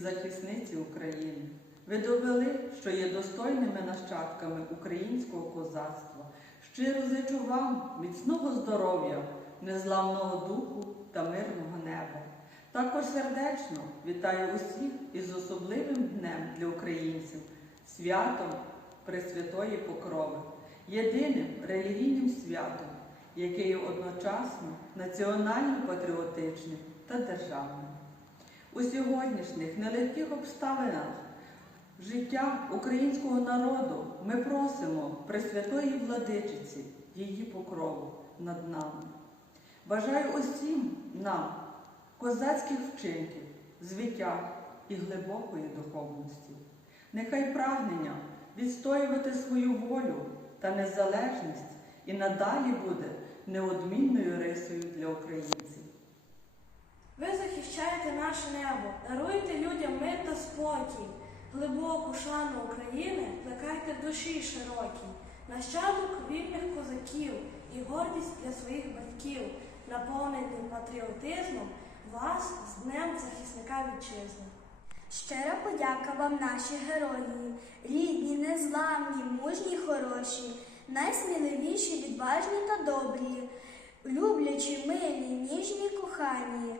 захисниці України. Ви довели, що є достойними нащадками українського козацтва. Щиро зичу вам міцного здоров'я, незламного духу та мирного неба. Також сердечно вітаю усіх із особливим днем для українців, святом Пресвятої Покрови, єдиним релігійним святом, яке є одночасно національно-патріотичним та державним. У сьогоднішніх нелегких обставинах життя українського народу ми просимо Пресвятої Владичиці, її покрову над нами. Бажаю усім нам козацьких вчинків, звиття і глибокої духовності. Нехай прагнення відстоювати свою волю та незалежність і надалі буде неодмінною рисою для українців. Ви захищаєте наше небо, даруєте людям мир та спокій, глибоку шану України плекайте душі широкій, нащадок вільних козаків і гордість для своїх батьків, наповнений патріотизмом вас з Днем захисника вітчизни. Щира подяка вам, наші герої, рідні, незламні, мужні, хороші, найсміливіші, відважні та добрі, люблячі, милі, ніжні, кохані,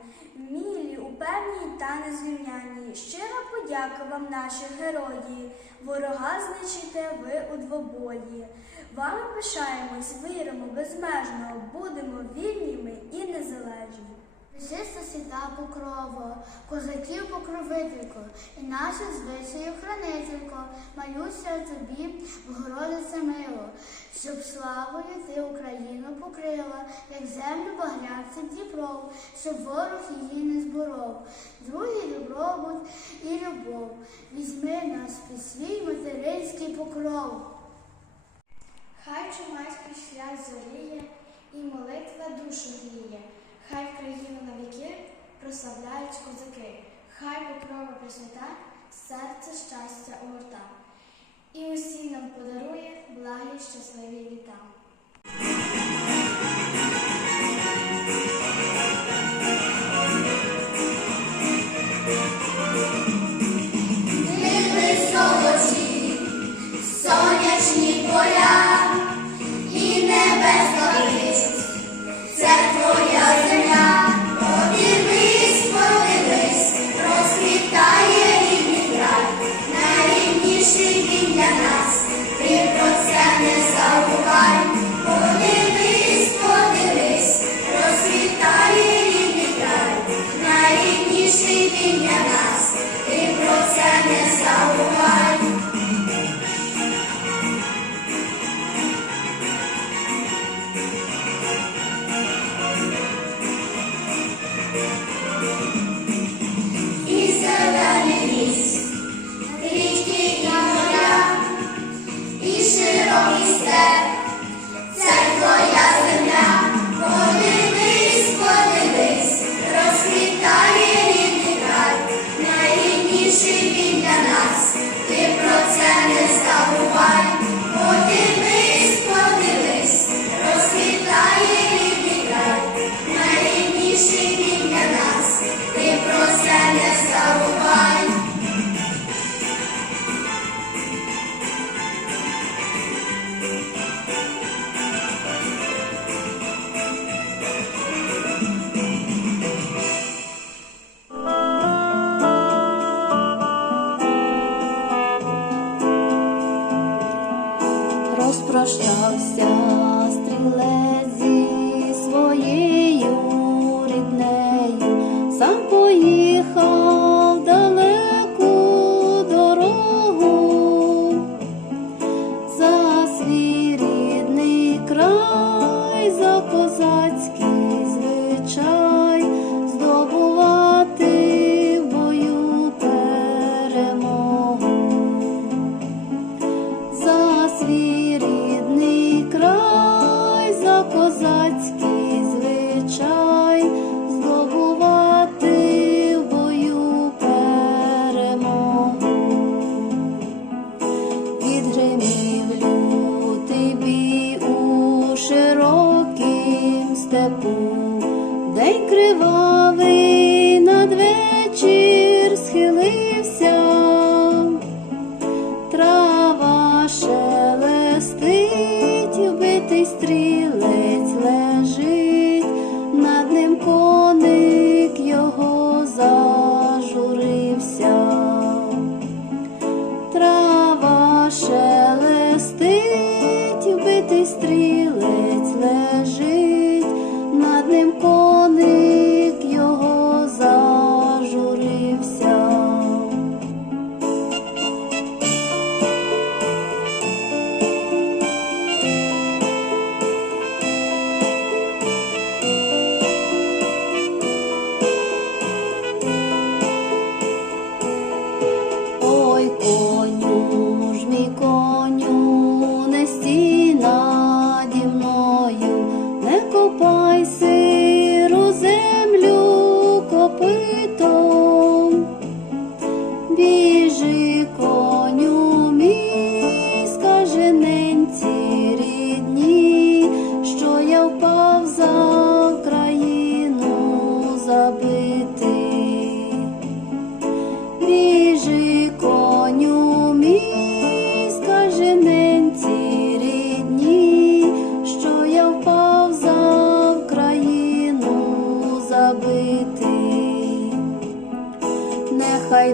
мілі, упевні та незрівняні. Щира подяка вам, наші герої, ворога знищите ви у двобої. Вами пишаємось, віримо безмежно, будемо вільними і незалежні. Чиста світа покрово, козаків покровителько, і нашу звичаю хранителько, молюся тобі, Богородице мило, щоб славою ти Україну покрила, як землю багрянцем Дніпром, щоб ворог її не зборов. Другий добробут і любов, візьми нас під свій материнський покров. Хай чумацький шлях зоріє і молитва душу гріє. Хай в країну на віки прославляють козаки, хай покрова присвята серце щастя огорта. І усім нам подарує благі щасливі літа.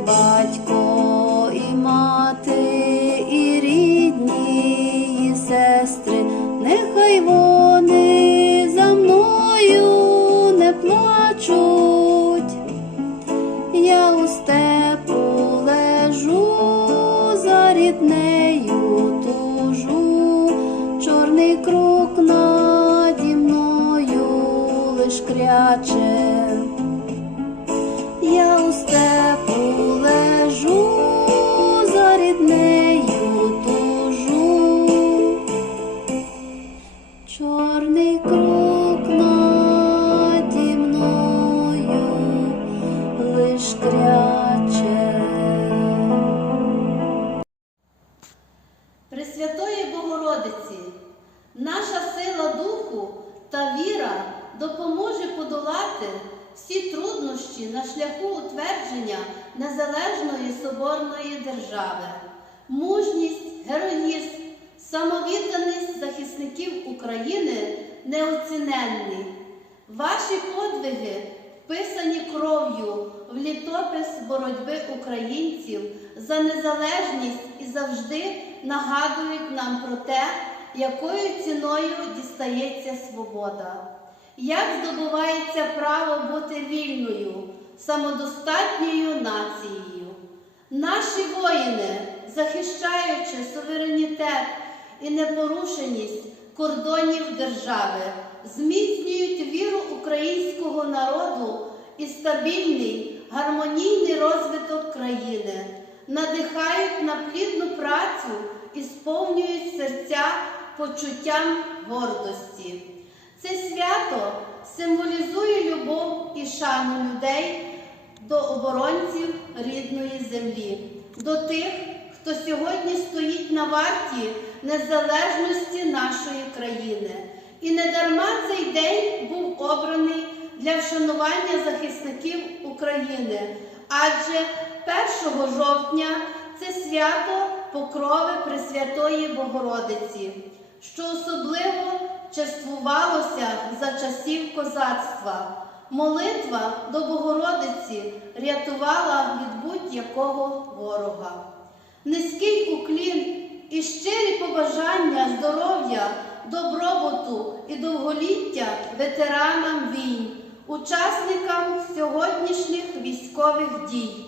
Батько і мати, і рідні, і сестри, нехай вони за мною не плачуть. Я у степу лежу, за ріднею тужу, чорний круг наді мною лиш кряче. Я у степу труднощі на шляху утвердження незалежної соборної держави. Мужність, героїзм, самовідданість захисників України неоціненні. Ваші подвиги вписані кров'ю в літопис боротьби українців за незалежність і завжди нагадують нам про те, якою ціною дістається свобода. Як здобувається право бути вільною, самодостатньою нацією? Наші воїни, захищаючи суверенітет і непорушеність кордонів держави, зміцнюють віру українського народу і стабільний, гармонійний розвиток країни, надихають на плідну працю і сповнюють серця почуттям гордості. Це свято символізує любов і шану людей до оборонців рідної землі, до тих, хто сьогодні стоїть на варті незалежності нашої країни. І недарма цей день був обраний для вшанування захисників України, адже 1 жовтня це свято Покрови Пресвятої Богородиці, що особливо чествувалося за часів козацтва. Молитва до Богородиці рятувала від будь-якого ворога. Низький уклін і щирі побажання здоров'я, добробуту і довголіття ветеранам війн, учасникам сьогоднішніх військових дій.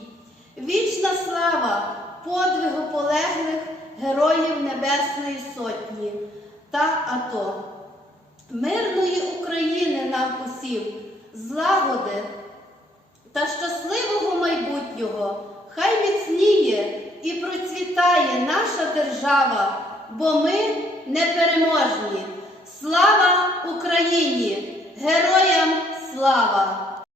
Вічна слава подвигу полеглих героїв Небесної Сотні та АТО. Мирної України нам усім, злагоди та щасливого майбутнього, хай міцніє і процвітає наша держава, бо ми непереможні. Слава Україні! Героям слава!